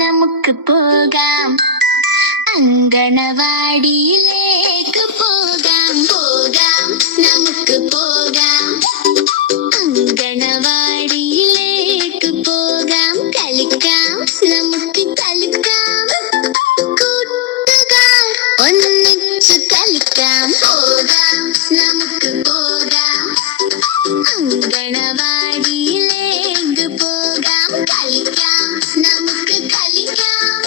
നമുക്ക് പോകാം, അങ്കണവാടിയിലേക്ക് പോകാം. പോകാം, നമുക്ക് പോകാം, അങ്കണവാടിയിലേക്ക് പോകാം. കളിക്കാം, നമുക്ക് കളിക്കാം, കൂട്ടുകാർ ഒന്നിച്ചു കളിക്കാം. പോകാം, നമുക്ക് പോകാം, അങ്കണവാടിയിലേക്ക് പോകാം. കളിക്കാം, നമുക്ക് കളിക്കാം,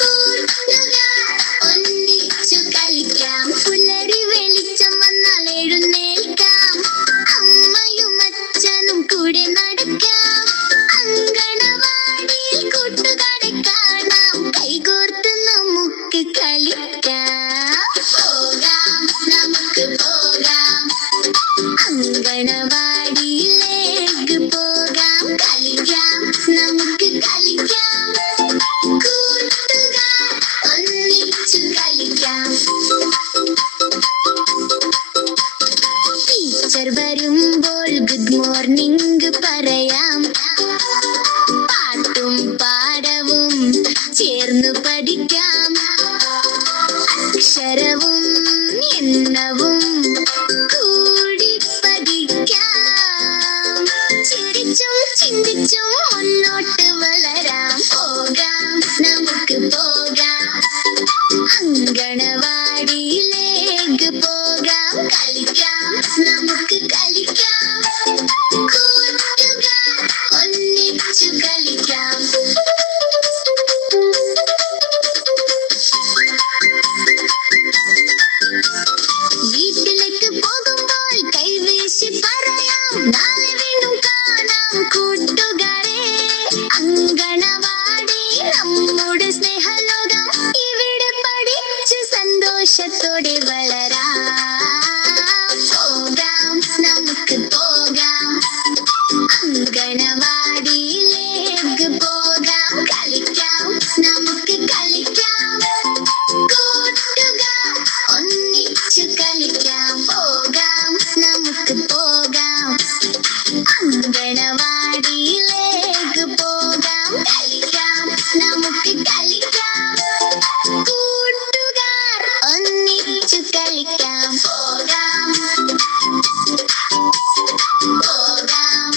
കൂട്ടുകാർ ഒന്നിച്ചു കളിക്കാം. പുലരി വെളിച്ചം വന്നാൽ എഴുന്നേൽക്കാം, അമ്മയും അച്ഛനും കൂടെ നടക്കാം. അങ്കണവാടിയിൽ കൂട്ടുകാരെ കാണാം, കൈകോർത്ത് നമുക്ക് കളിക്കാം. പോകാം, നമുക്ക് പോകാം, അങ്കണവാടിയിലേക്ക് പോകാം. കളിക്കാം, നമുക്ക് കളിക്കാം, കൂട്ടുകാർ ഒന്നിച്ചു കളിക്കാം. ടീച്ചർ വരുമ്പോൾ ഗുഡ് മോർണിംഗ് പറയാം, പാട്ടും പാടവും ചേർന്നു പഠിക്കാം. അക്ഷരവും എണ്ണവും കൂടി പഠിക്കാം. ചിരിച്ചും ചിന്തിച്ചും മുന്നോട്ട് വളരാം. പോകാം, നമുക്ക് പോകാം, അങ്കണവാടിയിലേക്ക് പോകാം. കളിക്കാം, നമുക്ക് കളിക്കാം, കൂട്ടുകാർ ഒന്നിച്ചു കളിക്കാം. വീട്ടിലേക്ക് പോകുമ്പോൾ കൈവീശി പറയാം, നാളെ വീണ്ടും കാണാം കൂട്ടുകാരെ. അങ്കണവാടി നമ്മുടെ സ്നേഹലോകം, ഇവിടെ പഠിച്ച് സന്തോഷത്തോടെ വളരാം. പോകാം, നമുക്ക് പോകാം, അങ്കണവാടിയിലേക്ക് പോകാം. കളിക്കാം, നമുക്ക് കളിക്കാം, കൂട്ടുകാർ ഒന്നിച്ചു കളിക്കാം. പോകാം, നമുക്ക് പോകാം, അങ്കണവാടിയിലേക്ക് പോകാം. കളിക്കാം, നമുക്ക് കളിക്കാം, കൂട്ടുകാർ ഒന്നിച്ചു കളിക്കാം. പോകാം, പോകാം,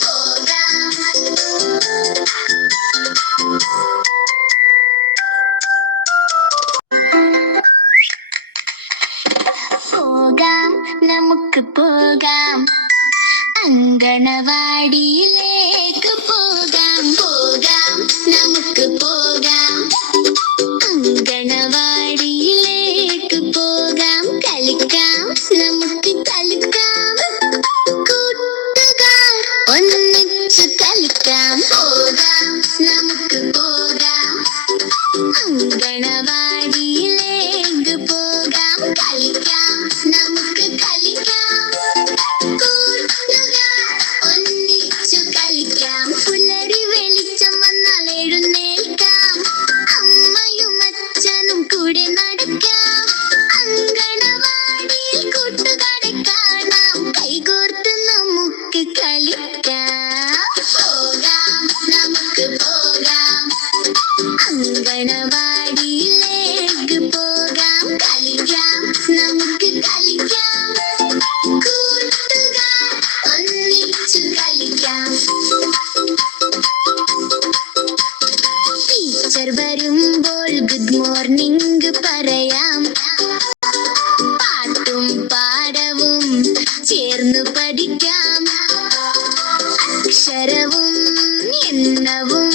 പോകാം, നമുക്ക് പോകാം, അങ്കണവാടിയിലേക്ക് പോകാം. പോകാം, നമുക്ക് പോകാം, അങ്കണവാടിയിലേക്ക് പോകാം. കളിക്കാം, നമുക്ക് കളിക്കാം, കൂട്ടുകാർ ഒന്നിച്ചു കളിക്കാം. പോകാം, നമുക്ക് പോകാം, അങ്കണവാടിയിലേക്ക് പോകാം. കളിക്കാം, നമുക്ക് കളിക്കാം, കൂട്ടുകാർ ഒന്നിച്ചു കളിക്കാം. പുലരി വെളിച്ചം വന്നാൽ എഴുന്നേൽക്കാം, അമ്മയും അച്ഛനും കൂടെ നടക്കാം. അങ്കണവാടിയിൽ കൂട്ടുകാരെ കാണാം, കൈകോർത്ത് നമുക്ക് കളിക്കാം. പോകാം, നമുക്ക് പോകാം, അങ്കണവാടിയിലേക്ക് പോകാം. കളിക്കാം, നമുക്ക് കളിക്കാം, കൂട്ടുകാർ ഒന്നിച്ചു കളിക്കാം. ടീച്ചർ വരുമ്പോൾ ഗുഡ് മോർണിംഗ് പറയാം, പാട്ടും പാടവും ചേർന്നു പഠിക്കാം. അക്ഷരവും എണ്ണവും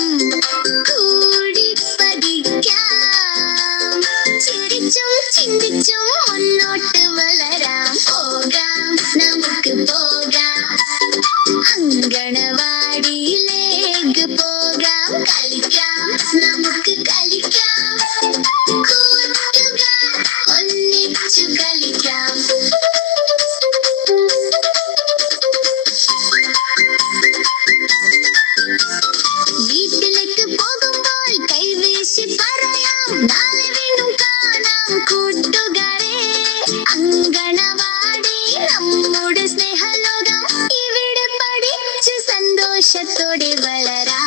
കൂടി പഠിക്കാം. ചിരിച്ചും ചിന്തിച്ചും മുന്നോട്ട് വളരാം. പോകാം, നമുക്ക് പോകാം, അങ്കണവാടിയിലേക്ക് പോകാം. കളിക്കാം, നമുക്ക് കളിക്കാം, കൂട്ടുകാർ ഒന്നിച്ചു കളിക്കാം. വീട്ടിലേക്ക് പോകുമ്പോൾ കൈവീശി പറയാം, നാളെ വീണ്ടും കാണാം കൂട്ടുകാരെ. അങ്കണവാടി നമ്മുടെ സ്നേഹലോകം, ഇവിടെ പഠിച്ച് സന്തോഷത്തോടെ വളരാം.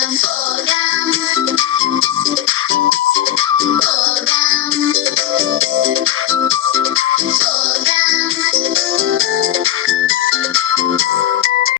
കളിക്കാം